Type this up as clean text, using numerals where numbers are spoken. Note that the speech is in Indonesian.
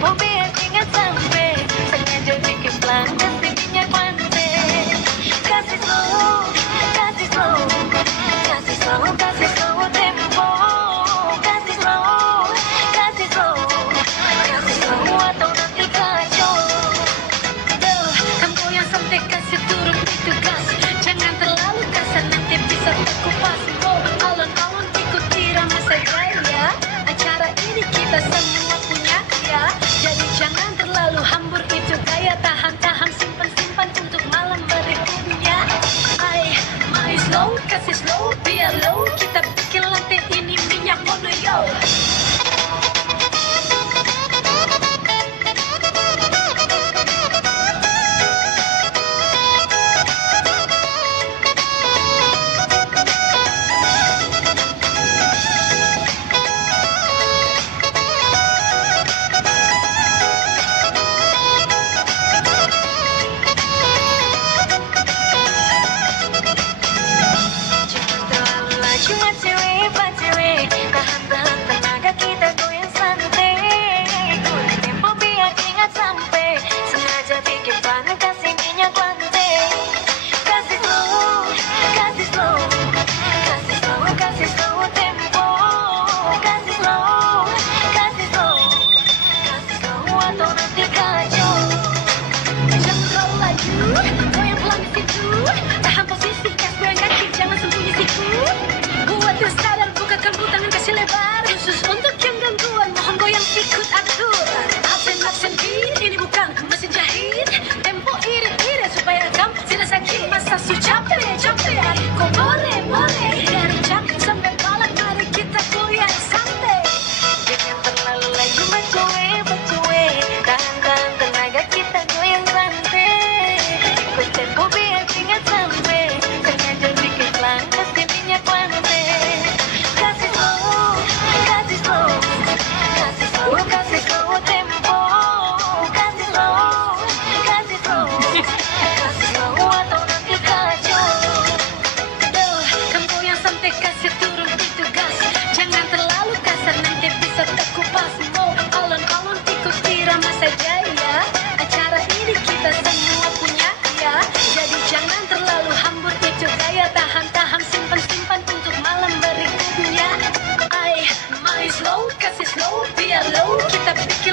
tempo biar ingat sampai sengaja bikin plan kasih minyak pantai. Kasih slow, kasih slow, kasih slow, kasih slow tempo. Kasih slow, kasih slow, kasih slow atau nanti kacau. Duh, kamu yang sampai kasih turun itu gas. Jangan terlalu kasar nanti bisa terkupas. Oh, alon-alon ikut irama saja ya. Acara ini kita semua punya ya. Jadi jangan terlalu hambur itu gaya. Tahan-tahan simpan-simpan untuk malam berikutnya. Mai slow, kasih slow biar low. Kita bikin lantai ini minyak mono yo. Jangan terlalu laju matiwe, tahan-tahan tenaga kita goyang santai. Kulit tempo biar ingat sampai sengaja bikin panas kasih minyak lantai. Kasih slow, kasih slow, kasih slow, kasih slow tempo. Kasih slow, kasih slow, kasih slow atau nanti kacau. Jangan terlalu laju, goyang pelan di situ. Tahan posisi, kas goyang kaki, jangan sembunyi siku. Buat yang sadar, bukakan tangan kasih lebar. Khusus untuk yang gangguan, mohon goyang ikut aturan. Absen beat, ini bukan mesin jahit. Tempo irit-irit supaya kamu tidak sakit. Masa su capek, kau boleh dari jam sampai malam. Mari kita goyang santai. Jangan terlalu laju bacuwe, tahan-tahan tenaga kita goyang santai. Ikut tempo biar ingat sampai sengaja bikin plan kasih minyak lantai. Kasih slow, kasih slow, kasih slow, kasih slow tempo. Kasih slow, kasih slow, kasih slow atau nanti kacau. Duh, kamu yang sampai kasih turun itu gas. Jangan terlalu kasar nanti bisa terkupas. Oh, alon-alon ikut irama saja ya. Acara ini kita semua punya ya. Jadi jangan terlalu hambur itu gaya. Tahan-tahan simpan-simpan untuk malam berikutnya. Mai slow, kasih slow biar low. Kita bikin